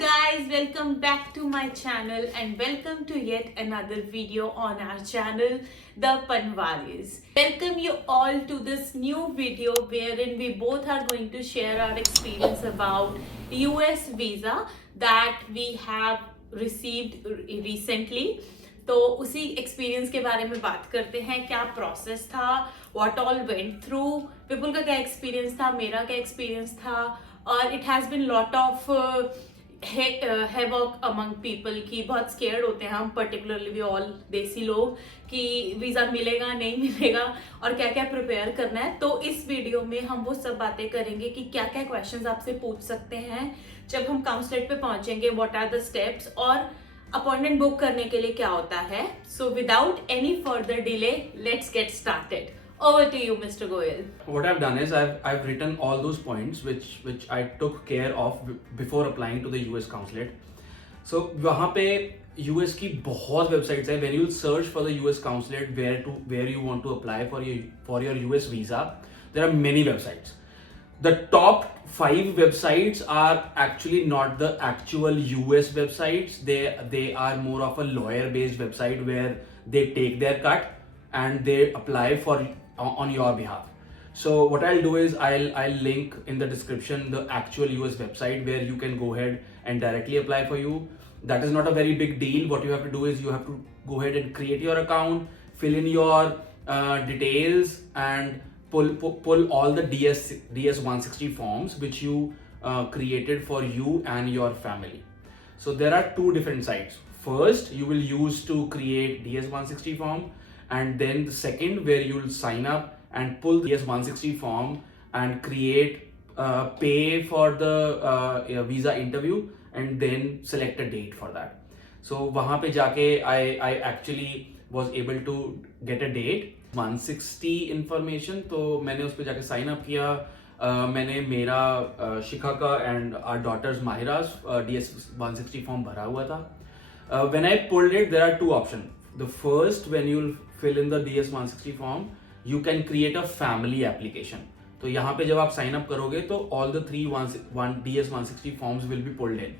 guys, welcome back to my channel and welcome to yet another video on our channel, The Panwaris. Welcome you all to this new video wherein we both are going to share our experience about US visa that we have received recently. तो उसी experience के बारे में बात करते हैं, क्या process था, व्हाट ऑल वेंट थ्रू, विपुल का क्या एक्सपीरियंस था, मेरा क्या एक्सपीरियंस था, और it has been lot of havoc among people की बहुत स्केयर्ड होते हैं हम, पर्टिकुलरली वी ऑल देसी लोग, कि वीज़ा मिलेगा नहीं मिलेगा और क्या क्या प्रिपेयर करना है. तो इस वीडियो में हम वो सब बातें करेंगे कि क्या क्या क्वेश्चंस आपसे पूछ सकते हैं जब हम काउंसलेट पे पहुंचेंगे, व्हाट आर द स्टेप्स, और अपॉइंटमेंट बुक करने के लिए क्या होता है. So without any further delay let's get started. Over to you, Mr. Goyal. What I've done is I've written all those points which I took care of before applying to the US consulate. So वहाँ पे US की बहुत websites है. When you search for the US consulate where you want to apply for your US visa, there are many websites. The top 5 websites are actually not the actual US websites. They are more of a lawyer based website where they take their cut and they apply on your behalf. So what I'll do is I'll link in the description the actual US website where you can go ahead and directly apply for you. That is not a very big deal. What you have to do is you have to go ahead and create your account, fill in your details, and pull all the DS 160 forms which you created for you and your family. So there are 2 different sites. First, you will use to create DS 160 form, and then the second where you will sign up and pull the DS 160 form and create pay for the visa interview and then select a date for that. So वहाँ पे जाके I actually was able to get a date 160 information. तो मैंने उस पे जाके sign up किया. मैंने मेरा शिखा का and our daughters Mahira's DS 160 form भरा हुआ था. When I pulled it, there are 2 options. The first, when you fill in the DS 160 form, you can create a family application. तो यहाँ पे जब आप sign up करोगे तो all the 3 DS 160 forms will be pulled in.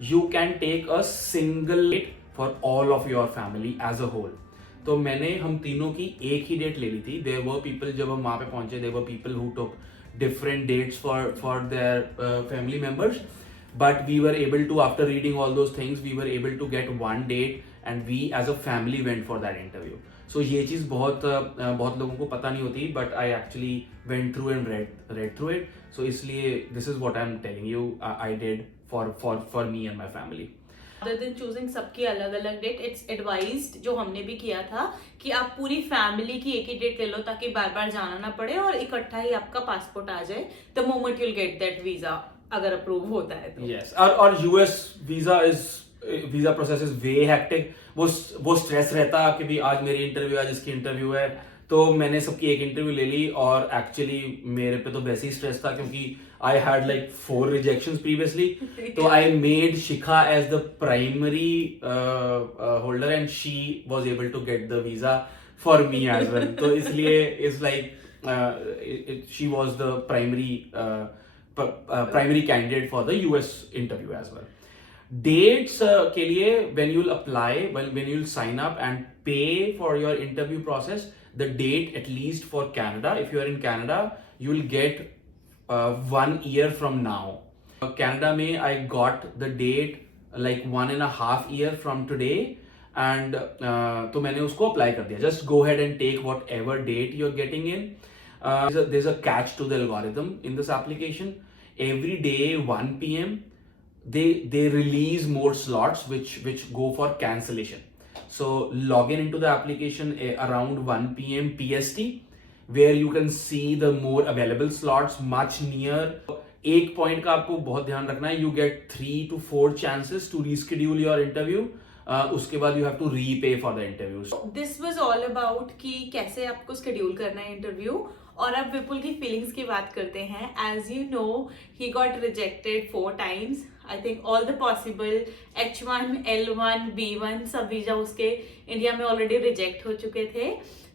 You can take a single date for all of your family as a whole. तो हम तीनों की एक ही डेट ले ली थी. There were people, जब हम वहाँ पे पहुंचे, there were people who took different dates for their family members. But we were able to, after reading all those things, we were able to get one date and we as a family went for that interview. So ये चीज़ बहुत लोगों को पता नहीं होती, but I actually went through and read through it. So इसलिए this is what I'm telling you I did for me and my family. Other than choosing सबकी अलग अलग डेट, इट्स एडवाइज्ड, जो हमने भी किया था, कि आप पूरी फैमिली की एक ही डेट ले लो ताकि बार बार जाना ना पड़े और इकट्ठा ही आपका पासपोर्ट आ जाए the moment you'll get that visa, अगर अप्रूव होता है तो. Yes, और US visa process is way hectic. वो स्ट्रेस रहता कि भी आज मेरी इंटरव्यू, आज इसकी इंटरव्यू है. तो मैंने सबकी एक इंटरव्यू ले ली और एक्चुअली मेरे पे तो वैसे ही स्ट्रेस था क्योंकि I had like 4 rejections previously. तो I made Shikha as the primary holder and she was able to get the visa for me as well. तो इसलिए it's like she was the primary candidate for the US interview as well. Dates के लिए when you'll apply, when you'll sign up and pay for your interview process, the date at least for Canada, if you are in Canada, you'll get 1 year from now. Canada में I got the date like 1.5 year from today, and तो मैंने उसको apply कर दिया. Just go ahead and take whatever date you're getting in. There's a catch to the algorithm in this application. Every day 1 p.m. they release more slots which go for cancellation. So log into the application around 1 p.m. PST where you can see the more available slots much near. एक point का आपको बहुत ध्यान रखना है. You get 3 to 4 chances to reschedule your interview. उसके बाद you have to repay for the interviews. This was all about कि कैसे आपको schedule करना है इंटरव्यू. और अब विपुल की फीलिंग्स की बात करते हैं. As you know, he got rejected 4 times. I think all the possible H1, L1, B1 सब वीजा उसके इंडिया में ऑलरेडी रिजेक्ट हो चुके थे.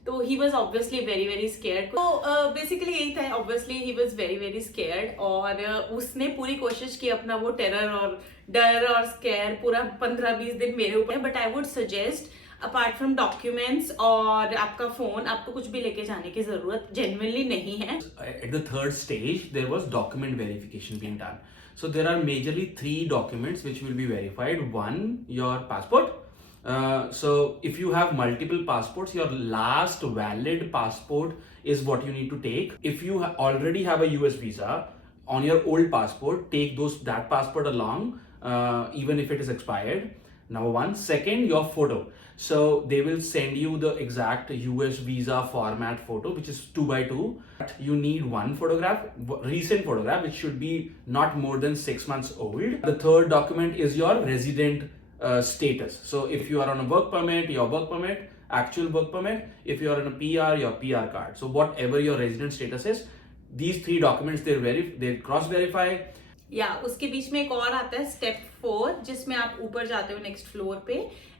तो he was obviously very very scared. तो बेसिकली यही था, obviously he was very very scared, और उसने पूरी कोशिश की अपना वो टेरर और डर और स्केयर पूरा 15-20 दिन मेरे ऊपर। But I would suggest apart from documents और आपका फोन, आपको कुछ भी लेके जाने की जरूरत जेन्युइनली नहीं है। At the third stage, there was document verification being done. So there are majorly 3 documents which will be verified. One, your passport. So if you have multiple passports, your last valid passport is what you need to take. If you already have a US visa on your old passport, take that passport along, even if it is expired. Number one. Second, your photo. So they will send you the exact US visa format photo, which is 2x2. You need one photograph, recent photograph, which should be not more than 6 months old. The third document is your resident status. So if you are on a work permit, your work permit, actual work permit. If you are on a PR, your PR card. So whatever your resident status is, these 3 documents they cross verify. या उसके बीच में एक और आता है step 4, जिसमें आप ऊपर जाते हो नेक्स्ट फ्लोर पे,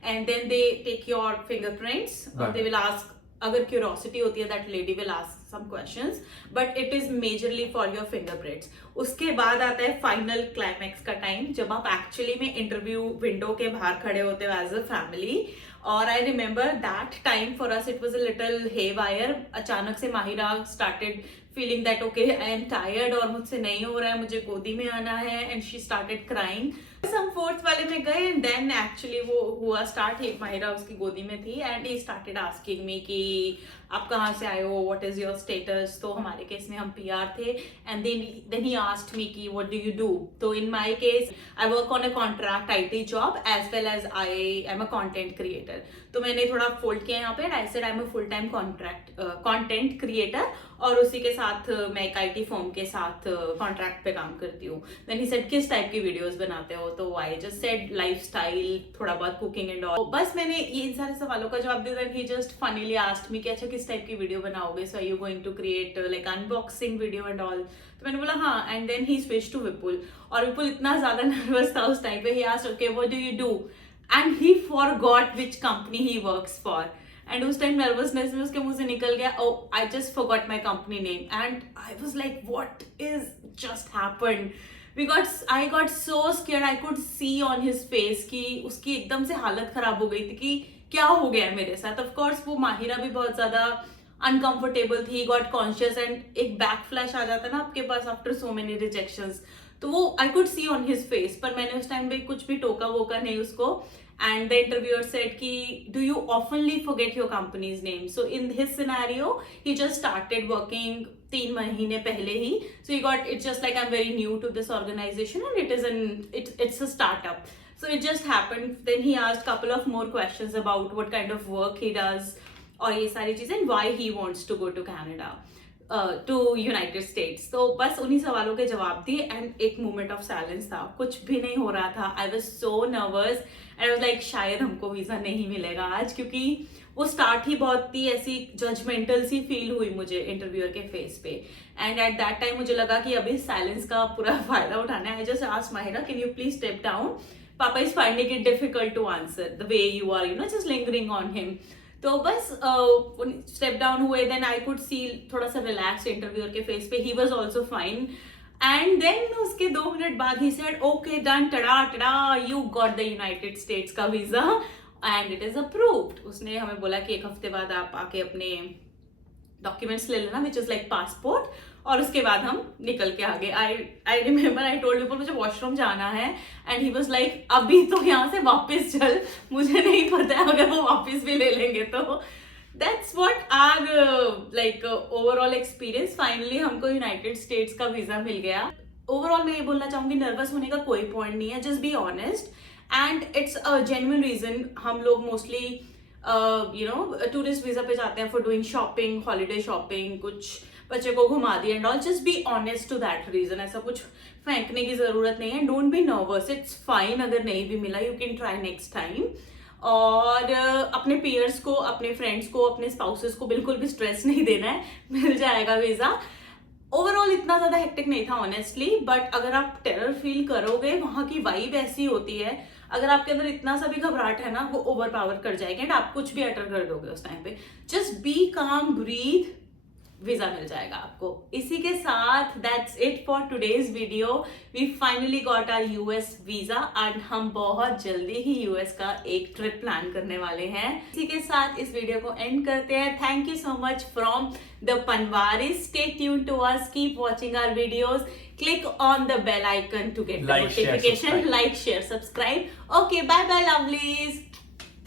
and then they take your fingerprints, they will ask, अगर क्यूरियोसिटी होती है that lady will ask some questions, but it is majorly for your fingerprints. उसके बाद आता है फाइनल क्लाइमैक्स का टाइम, जब आप एक्चुअली में इंटरव्यू विंडो के बाहर खड़े होते हो एज अ फैमिली। और I remember that time for us it was a little haywire. अचानक से Mahira started feeling that okay I am tired और मुझसे नहीं हो रहा है, मुझे गोदी में आना है, एंड शी स्टार्टेड क्राइंग। हम 4th वाले में गए, एंड देन एक्चुअली वो हुआ स्टार्ट, माहिरा उसकी गोदी में थी, and he started asking me कि आप कहाँ से आए हो, व्हाट इज योर स्टेटस। तो हमारे केस में हम पीआर थे, and then he asked me कि व्हाट डू यू डू। तो in my case I work on a contract IT job as well as I am a content creator. तो मैंने थोड़ा फोल्ड किया यहाँ पे, I said I am a full time content creator, और उसी के साथ मैं एक आईटी फर्म के साथ कॉन्ट्रैक्ट पे काम करती हूँ। देन ही सेड किस टाइप की वीडियोस बनाते हो, तो आई जस्ट सेड लाइफस्टाइल, थोड़ा बहुत कुकिंग एंड ऑल। बस मैंने ये इन सारे सवालों का जवाब दिया। Then he just funnily asked me कि अच्छा किस टाइप की वीडियो बनाओगे, so are you going to create like unboxing video and all. तो मैंने बोला हाँ, and then he switch to Vipul, और विपुल इतना ज्यादा नर्वस था उस टाइम पे। He asked okay what do you do, and he forgot which company he works for, and उस टाइम नर्वसनेस में उसके मुंह से निकल गया oh I just forgot my company name, and I was like what is just happened. I got so scared. I could see on his face कि उसकी एकदम से हालत खराब हो गई थी कि क्या हो गया है मेरे साथ। ऑफ कोर्स वो माहिरा भी बहुत ज्यादा अनकंफर्टेबल थी, गॉट कॉन्शियस, एंड एक बैक फ्लैश आ जाता है ना आपके पास आफ्टर सो मेनी रिजेक्शंस, तो वो आई could C on his face. पर मैंने उस टाइम पे कुछ भी टोका वोका नहीं उसको। And the interviewer said ki, do you oftenly forget your company's name? So in his scenario, he just started working 3 महीने पहले ही. So he got, it's just like I'm very new to this organization and it's a startup. So it just happened. Then he asked couple of more questions about what kind of work he does और ये सारी चीजें, and why he wants to go to Canada. To United States. तो बस उन्हीं सवालों के जवाब दिए, एंड एक मोमेंट ऑफ साइलेंस था, कुछ भी नहीं हो रहा था। I was so nervous and I was like शायद हमको वीजा नहीं मिलेगा आज, क्योंकि वो स्टार्ट ही बहुत ही ऐसी जजमेंटल सी फील हुई मुझे इंटरव्यूअर के फेस पे। एंड एट दैट टाइम मुझे लगा कि अभी साइलेंस का पूरा फायदा उठाना है। I just asked Mahira can you please step down, पापा is finding it difficult to answer the way you are just lingering on him. तो बस स्टेप डाउन हुए, देन आई कुड सी थोड़ा सा रिलैक्स इंटरव्यूअर के फेस पे, he was also fine. And then उसके 2 minute बाद he said okay done, tada tada, you got the United States का visa and it is approved. उसने हमें बोला कि 1 हफ्ते बाद आप आके अपने डॉक्यूमेंट्स ले लेना, विच इज लाइक पासपोर्ट, और उसके बाद हम निकल के आ गए। I remember I told people मुझे वॉशरूम जाना है, एंड ही वाज लाइक अभी तो यहाँ से वापस चल, मुझे नहीं पता है अगर वो वापस भी ले लेंगे तो। That's what are like overall experience. Finally हमको यूनाइटेड स्टेट्स का वीजा मिल गया। ओवरऑल मैं ये बोलना चाहूंगी, नर्वस होने का कोई पॉइंट नहीं है, just be honest and it's a genuine reason. हम लोग मोस्टली टूरिस्ट वीजा पे जाते हैं for doing shopping, holiday shopping, कुछ बच्चे को घुमा दिया and all. Just be honest to that reason. ऐसा कुछ फेंकने की जरूरत नहीं है। Don't be nervous, it's fine अगर नहीं भी मिला, you can try next time. और अपने पीयर्स को, अपने फ्रेंड्स को, अपने स्पाउसेस को बिल्कुल भी स्ट्रेस नहीं देना है, मिल जाएगा वीजा। ओवरऑल इतना ज्यादा हेक्टिक नहीं था ऑनेस्टली, बट अगर आप टेरर फील करोगे, वहां की वाइब ऐसी होती है, अगर आपके अंदर इतना सा भी घबराहट है ना, वो ओवर पावर कर जाएगी एंड आप कुछ भी अटर कर दोगे उस टाइम पे. Just be calm, breathe, visa मिल जाएगा आपको. इसी के साथ that's it for today's video. We finally got our US visa and हम बहुत जल्दी ही यूएस का एक ट्रिप प्लान करने वाले हैं. इसी के साथ इस वीडियो को एंड करते हैं. Thank you so much from the Panvaris. Stay tuned to us. Keep watching our videos. Click on the bell icon to get the Like, share, notification. subscribe. Like, share, subscribe. Okay, bye bye lovelies.